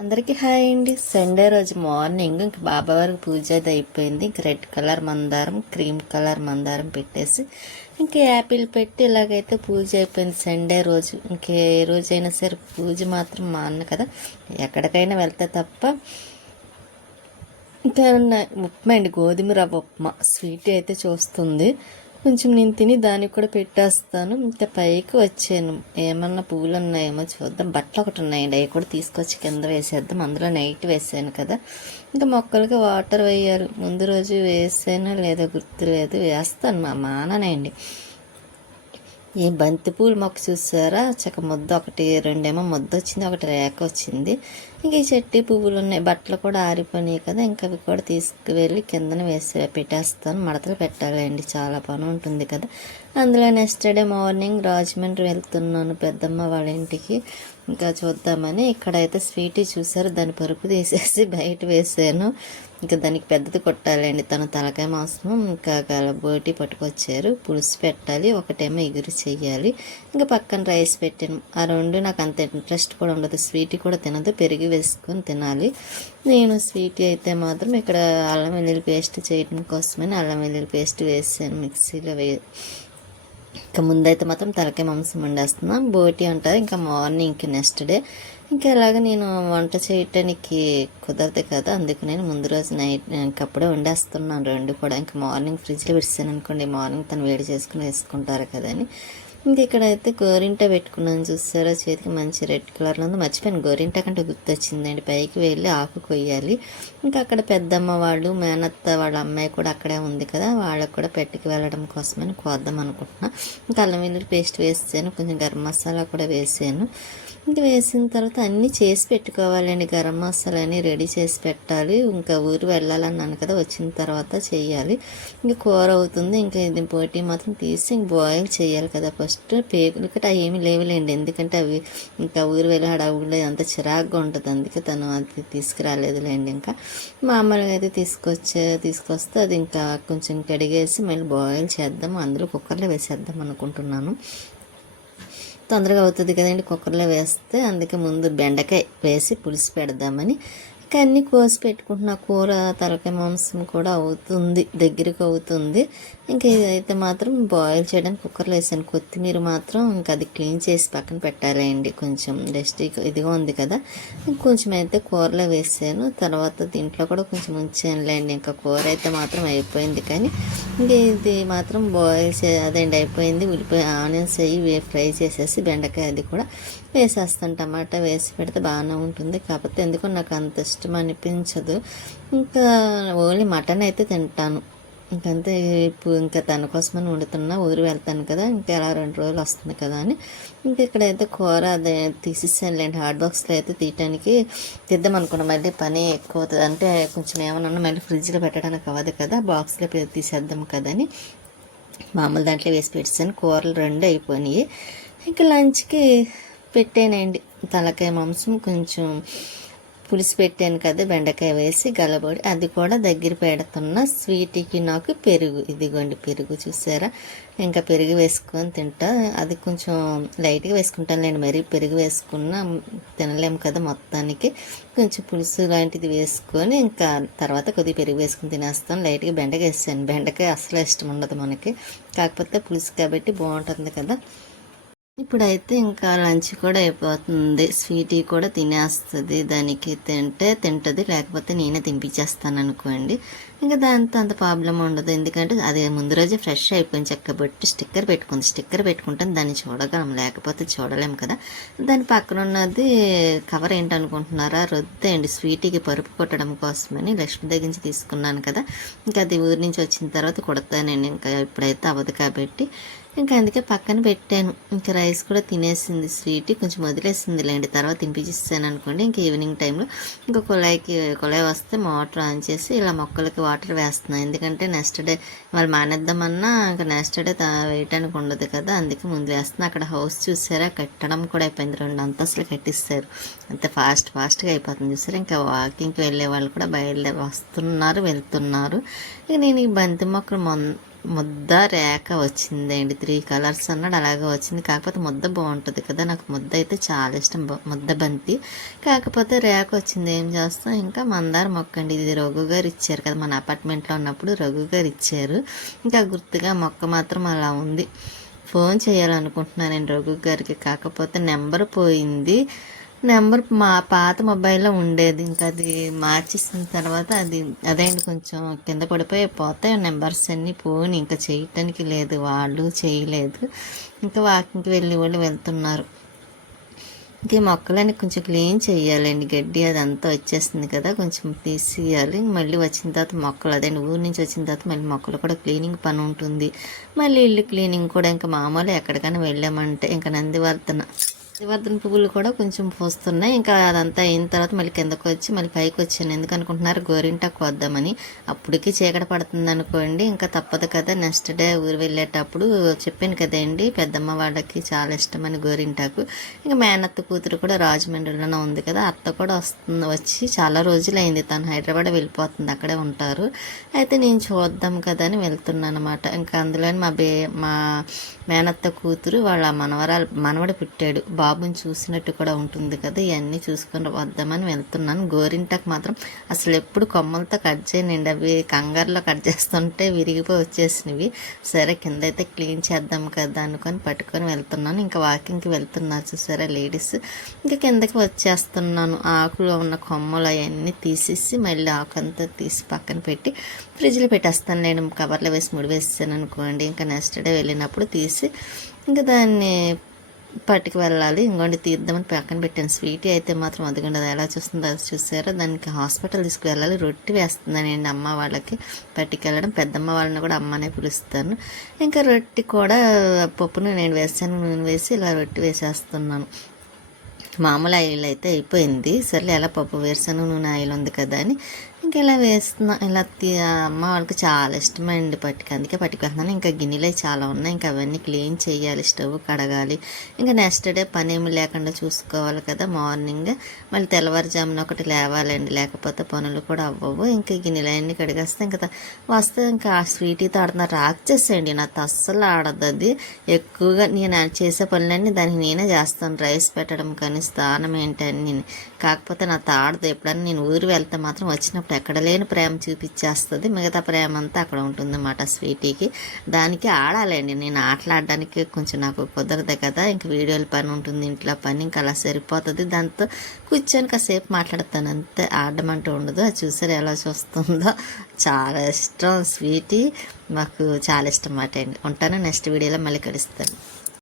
అందరికీ హాయ్ అండి. సండే రోజు మార్నింగ్ ఇంక బాబావారికి పూజ అది అయిపోయింది. ఇంక రెడ్ కలర్ మందారం క్రీమ్ కలర్ మందారం పెట్టేసి ఇంక యాపిల్ పెట్టి ఇలాగైతే పూజ అయిపోయింది. సండే రోజు ఇంక ఏ రోజైనా సరే పూజ మాత్రం మాన్న కదా ఎక్కడికైనా వెళ్తే తప్ప ఇంకా ఉప్మా అండి? గోధుమ రవ్వ ఉప్మా. స్వీట్ అయితే చూస్తుంది. కొంచెం నేను తిని దానికి కూడా పెట్టేస్తాను. ఇంకా పైకి వచ్చాను. ఏమన్నా పువ్వులు ఉన్నాయేమో చూద్దాం. బట్టలు ఒకటి ఉన్నాయండి. అవి కూడా తీసుకొచ్చి కింద వేసేద్దాం. అందులో నైట్ వేసాను కదా. ఇంకా మొక్కలకి వాటర్ వేయాలి. ముందు రోజు వేసాను లేదో గుర్తు లేదు వేస్తాను. మా మాననండి. ఈ బంతిపూలు మొక్క చూసారా? చక్క ముద్ద ఒకటి రెండేమో ముద్ద వచ్చింది ఒకటి రేఖ వచ్చింది. ఇంక ఈ చెట్టు పువ్వులు ఉన్నాయి. బట్టలు కూడా ఆరిపోయినాయి కదా ఇంకా అవి కూడా తీసుకువెళ్ళి కిందన వేసి పెట్టేస్తాను. మడతలు పెట్టాలండి చాలా పని ఉంటుంది కదా. అందులో నెక్స్ట్ డే మార్నింగ్ రాజమండ్రి వెళ్తున్నాను పెద్దమ్మ వాళ్ళ ఇంటికి. ఇంకా చూద్దామని ఇక్కడైతే స్వీట్ చూసారు దాని పరుపు తీసేసి బయట వేసాను. ఇంకా దానికి పెద్దది కొట్టాలండి తన తలకాయ మాంసం ఇంకా గలబోటి పట్టుకొచ్చారు. పులుసు పెట్టాలి ఒకటేమో ఎగురు చేయాలి ఇంకా పక్కన రైస్ పెట్టాను. ఆ రెండు నాకు అంత ఇంట్రెస్ట్ కూడా ఉండదు స్వీట్ కూడా తినదు పెరిగి వేసుకొని తినాలి. నేను స్వీట్ అయితే మాత్రం ఇక్కడ అల్లం వెల్లుల్లి పేస్ట్ చేయడం కోసమని అల్లం వెల్లుల్లి పేస్ట్ వేసాను మిక్సీలో వే ఇంకా ముందైతే మాత్రం తలకాయ మాంసం వండేస్తున్నా. బోటి అంటారు ఇంకా మార్నింగ్ నెక్స్ట్ డే ఇంకా ఇలాగ నేను వంట చేయటానికి కుదరదు కదా. అందుకు నేను ముందు రోజు నైట్ ఇంకప్పుడే వండేస్తున్నాను. రెండు కూడా. ఇంకా మార్నింగ్ ఫ్రిడ్జ్లో పెట్టాను అనుకోండి. మార్నింగ్ తను వేడి చేసుకుని వేసుకుంటారు కదా అని. ఇంక ఇక్కడైతే గోరింట పెట్టుకున్నాను చూస్తారా చేతికి మంచి రెడ్ కలర్లో ఉంది. మర్చిపోయాను. గోరింట కంటే గుర్తొచ్చిందండి. పైకి వెళ్ళి ఆకు కొయ్యాలి. ఇంకా అక్కడ పెద్దమ్మ వాళ్ళు మేనత్త వాళ్ళ అమ్మాయి కూడా అక్కడే ఉంది కదా వాళ్ళకు కూడా పెట్టుకు వెళ్ళడం కోసమని కోద్దాం అనుకుంటున్నా. ఇంకా అల్లం వెల్లుల్లి పేస్ట్ వేసాను. కొంచెం గరం మసాలా కూడా వేసాను. ఇంకా వేసిన తర్వాత అన్నీ చేసి పెట్టుకోవాలండి. గరం మసాలా రెడీ చేసి పెట్టాలి. ఇంకా ఊరు వెళ్ళాలన్నాను కదా వచ్చిన తర్వాత చేయాలి. ఇంకా కూర అవుతుంది. ఇంకా ఇది పోటీ మాత్రం తీసి ఇంక బాయిల్ చేయాలి కదా. ఫస్ట్ పేగులు కట్ట ఏమీ లేవులేండి. ఎందుకంటే అవి ఇంకా ఊరు వెళ్ళి అడవులు అంత చిరాగ్గా ఉంటుంది. అందుకే తను అది తీసుకురాలేదులేండి ఇంకా. మామూలుగా అయితే తీసుకొచ్చే తీసుకొస్తే అది ఇంకా కొంచెం కడిగేసి మళ్ళీ బాయిల్ చేద్దాం అందులో కుక్కర్లో వేసేద్దాం అనుకుంటున్నాను. తొందరగా అవుతుంది కదండి. కుక్కర్లో వేస్తే అందుకే ముందు బెండకాయ వేసి పులుసు పెడదామని ఇంకా కోసి పెట్టుకుంటున్న కూర తలకాయ మాంసం కూడా అవుతుంది దగ్గరికి అవుతుంది. ఇంకా ఇదైతే మాత్రం బాయిల్ చేయడానికి కుక్కర్లో వేసాను కొత్తిమీర మాత్రం ఇంకా అది క్లీన్ చేసి పక్కన పెట్టాలండి కొంచెం డస్ట్ ఇదిగా ఉంది కదా. కొంచెం అయితే కూరలో వేసాను. తర్వాత దీంట్లో కూడా కొంచెం ఉంచానులేండి. ఇంకా కూర అయితే మాత్రం అయిపోయింది. కానీ ఇంకా ఇది మాత్రం బాయిల్ చే అదండి అయిపోయింది. ఉల్లిపోయి ఆనియన్స్ అవి ఫ్రై చేసేసి బెండకాయ అది కూడా వేసేస్తాను టమాటా వేసి పెడితే బాగానే ఉంటుంది. కాకపోతే ఎందుకో నాకు అంత ఇష్టం అనిపించదు. ఇంకా ఓన్లీ మటన్ అయితే తింటాను. ఇంకంతే. ఇప్పుడు ఇంకా తన కోసమని వండుతున్నా ఊరు వెళ్తాను కదా ఇంకా ఎలా రెండు రోజులు వస్తుంది కదా అని. ఇంకా ఇక్కడైతే కూర అదే తీసేసానులేండి హార్డ్ బాక్స్లో అయితే తీయటానికి తీద్దాం అనుకున్నా. మళ్ళీ పని ఎక్కువ అవుతుంది. అంటే కొంచెం ఏమన్నా మళ్ళీ ఫ్రిడ్జ్లో పెట్టడానికి అవ్వదు కదా బాక్స్లో తీసేద్దాం కదా అని. మామూలు దాంట్లో వేసి పెట్టేసాను. కూరలు రెండు అయిపోయినాయి. ఇంకా లంచ్కి పెట్టానండి. తలకాయ మాంసం కొంచెం పులుసు పెట్టాను కదా బెండకాయ వేసి గలబడి అది కూడా దగ్గర పెడుతున్న స్వీట్కి నాకు పెరుగు. ఇదిగోండి పెరుగు చూసారా? ఇంకా పెరుగు వేసుకొని తింటా. అది కొంచెం లైట్గా వేసుకుంటాను లేండి. మరీ పెరుగు వేసుకున్నా తినలేము కదా మొత్తానికి. కొంచెం పులుసు లాంటిది వేసుకొని ఇంకా తర్వాత కొద్దిగా పెరుగు వేసుకుని తినేస్తాను. లైట్గా బెండకాయ వేసాను. బెండకాయ అసలు ఇష్టం ఉండదు మనకి. కాకపోతే పులుసు కాబట్టి బాగుంటుంది కదా. ఇప్పుడైతే ఇంకా లంచ్ కూడా అయిపోతుంది. స్వీట్ కూడా తినేస్తుంది. దానికి తింటే తింటుంది. లేకపోతే నేనే తినిపించేస్తాను అనుకోండి. ఇంకా దాంతో అంత ప్రాబ్లం ఉండదు. ఎందుకంటే అది ముందు రోజే ఫ్రెష్ అయిపోయింది చక్కబెట్టి స్టిక్కర్ పెట్టుకుంది. స్టిక్కర్ పెట్టుకుంటాను దాన్ని చూడగలం. లేకపోతే చూడలేం కదా. దాని పక్కన ఉన్నది కవర్ ఏంటనుకుంటున్నారా? రొద్దండి. స్వీట్కి పరుపు కొట్టడం కోసమని లక్ష్మి దగ్గర నుంచి తీసుకున్నాను కదా. ఇంకా అది ఊరి నుంచి వచ్చిన తర్వాత కొడతానండి. ఇంకా ఇప్పుడైతే అవ్వదు కాబట్టి. ఇంకా అందుకే పక్కన పెట్టాను. ఇంకా రైస్ కూడా తినేసింది. స్వీట్ కొంచెం వదిలేసింది లేండి తర్వాత తినిపించేసాను అనుకోండి ఇంకా ఈవినింగ్ టైంలో ఇంకా కుళాయికి కుళాయి వస్తే మోటార్ ఆన్ చేసి ఇలా మొక్కలకి వాటర్ వేస్తున్నాను ఎందుకంటే నెక్స్ట్ డే వాళ్ళు మానేద్దామన్నా ఇంకా నెక్స్ట్ డే వేయటానికి ఉండదు కదా అందుకే ముందు వేస్తున్నా. అక్కడ హౌస్ చూసారా? కట్టడం కూడా అయిపోయింది. రెండు అంతస్తులు కట్టిస్తారు. అంత ఫాస్ట్ ఫాస్ట్గా అయిపోతుంది చూసారా? ఇంకా వాకింగ్కి వెళ్ళే వాళ్ళు కూడా బయలుదేరి వస్తున్నారు వెళ్తున్నారు. ఇక నేను ఈ బంతి మొక్కలు మొన్ ముద్ద రేఖ వచ్చిందండి. త్రీ కలర్స్ అన్నాడు అలాగే వచ్చింది. కాకపోతే ముద్ద బాగుంటుంది కదా నాకు ముద్ద అయితే చాలా ఇష్టం. బ- ముద్ద బంతి. కాకపోతే రేఖ వచ్చింది ఏం చేస్తాం? ఇంకా మందార మొక్క అండి ఇది రఘు గారు ఇచ్చారు కదా మన అపార్ట్మెంట్లో ఉన్నప్పుడు రఘు గారు ఇచ్చారు. ఇంకా గుర్తుగా మొక్క మాత్రం అలా ఉంది. ఫోన్ చేయాలనుకుంటున్నాను నేను రఘు గారికి. కాకపోతే నెంబర్ పోయింది. నెంబర్ మా పాత మొబైల్లో ఉండేది. ఇంకా అది మార్చేసిన తర్వాత అది అదేంటి కొంచెం కింద పడిపోయి పోతాయి. నెంబర్స్ అన్నీ పోని ఇంకా చేయటానికి లేదు. వాళ్ళు చేయలేదు. ఇంకా వాకింగ్కి వెళ్ళి వాళ్ళు వెళ్తున్నారు. ఇంక ఈ మొక్కలని కొంచెం క్లీన్ చేయాలండి. గడ్డి అదంతా వచ్చేస్తుంది కదా కొంచెం తీసేయాలి. మళ్ళీ వచ్చిన తర్వాత మొక్కలు అదే ఊరి నుంచి వచ్చిన తర్వాత మళ్ళీ మొక్కలు కూడా క్లీనింగ్ పని ఉంటుంది. మళ్ళీ ఇల్లు క్లీనింగ్ కూడా ఇంకా మామూలు ఎక్కడికైనా వెళ్ళామంటే ఇంకా నందివర్ధన నందివర్ధన పువ్వులు కూడా కొంచెం పూస్తున్నాయి. ఇంకా అదంతా అయిన తర్వాత మళ్ళీ కిందకు వచ్చి మళ్ళీ పైకి వచ్చాను. ఎందుకు అనుకుంటున్నారు గోరింటాకు వద్దామని. అప్పటికి చీకట పడుతుంది అనుకోండి ఇంకా తప్పదు కదా. నెక్స్ట్ డే ఊరు వెళ్ళేటప్పుడు చెప్పాను కదండి పెద్దమ్మ వాళ్ళకి చాలా ఇష్టమని గోరింటాకు. ఇంకా మేనత్త కూతురు కూడా రాజమండ్రిలోనే ఉంది కదా అత్త కూడా వస్తుంది వచ్చి చాలా రోజులైంది. తను హైదరాబాద్ వెళ్ళిపోతుంది అక్కడే ఉంటారు. అయితే నేను చూద్దాం కదా అని వెళ్తున్నాను అనమాట ఇంకా అందులోని మా బే మా మేనత్త కూతురు వాళ్ళ మనవరాలు మనవడు పుట్టాడు. బాబుని చూసినట్టు కూడా ఉంటుంది కదా ఇవన్నీ చూసుకొని వద్దామని వెళ్తున్నాను. గోరింటాకు మాత్రం అసలు ఎప్పుడు కొమ్మలతో కట్ చేయనండి. అవి కంగారులో కట్ చేస్తుంటే విరిగిపోయి వచ్చేసినవి. సరే కింద అయితే క్లీన్ చేద్దాం కదా అనుకొని పట్టుకొని వెళ్తున్నాను. ఇంకా వాకింగ్కి వెళ్తున్నారు చూసారా లేడీస్? ఇంకా కిందకి వచ్చేస్తున్నాను. ఆకులో ఉన్న కొమ్మలు అవన్నీ తీసేసి మళ్ళీ ఆకు అంతా తీసి పక్కన పెట్టి ఫ్రిడ్జ్లో పెట్టేస్తాను. నేను కవర్లో వేసి ముడి వేసాను అనుకోండి. ఇంకా నెక్స్ట్ డే వెళ్ళినప్పుడు తీసి ఇంకా దాన్ని పట్టుకు వెళ్ళాలి. ఇంకోటి తీద్దామని పక్కన పెట్టాను. స్వీట్ అయితే మాత్రం అదిగండి అది ఎలా చూస్తుందో అది చూసారో? దానికి హాస్పిటల్ తీసుకువెళ్ళాలి రొట్టి వేస్తున్నానండి అమ్మ వాళ్ళకి. పట్టుకెళ్ళడం పెద్దమ్మ వాళ్ళని కూడా అమ్మనే పిలుస్తాను. ఇంకా రొట్టి కూడా పప్పును నేను వేసాను నూనె వేసి ఇలా రొట్టి వేసేస్తున్నాను. మామూలు ఆయిల్ అయితే అయిపోయింది. సర్లే ఎలా పప్పు వేరుశనగ నూనె ఆయిల్ ఉంది కదా అని ఇంకా ఇలా వేస్తున్నా ఇలా అమ్మ వాళ్ళకి చాలా ఇష్టమైంది పట్టుకు. అందుకే పట్టుకెళ్తున్నాను. ఇంకా గిన్నెలు చాలా ఉన్నాయి. ఇంకా అవన్నీ క్లీన్ చేయాలి. స్టవ్ కడగాలి. ఇంకా నెక్స్ట్ డే పని ఏమి లేకుండా చూసుకోవాలి కదా మార్నింగ్. మళ్ళీ తెల్లవారుజామున ఒకటి లేవాలండి. లేకపోతే పనులు కూడా అవ్వవు. ఇంకా గిన్నెలన్నీ కడిగేస్తే ఇంకా వస్తే ఇంకా ఆ స్వీటీతో ఆడుతున్న చేసేయండి నాకు అస్సలు ఆడద్దు అది. ఎక్కువగా నేను చేసే పనులన్నీ దానికి నేనే చేస్తాను. రైస్ పెట్టడం కానీ స్నానం ఏంటని నేను. కాకపోతే నా తాడదు ఎప్పుడన్నా నేను ఊరు వెళ్తే మాత్రం వచ్చినప్పుడు ఎక్కడ లేని ప్రేమ చూపించేస్తుంది. మిగతా ప్రేమ అంతా అక్కడ ఉంటుందన్నమాట స్వీటీకి. దానికి ఆడాలండి. నేను ఆటలాడడానికి కొంచెం నాకు కుదరదు కదా. ఇంక వీడియోల పని ఉంటుంది ఇంట్లో పని ఇంకా అలా సరిపోతుంది. దాంతో కూర్చొని కాసేపు మాట్లాడతాను. అంతే. ఆడడం అంటూ ఉండదు. అది చూసారు ఎలా చూస్తుందో. చాలా ఇష్టం స్వీటీ. మాకు చాలా ఇష్టం మాట అండి ఉంటాను. నెక్స్ట్ వీడియోలో మళ్ళీ కలుస్తాను.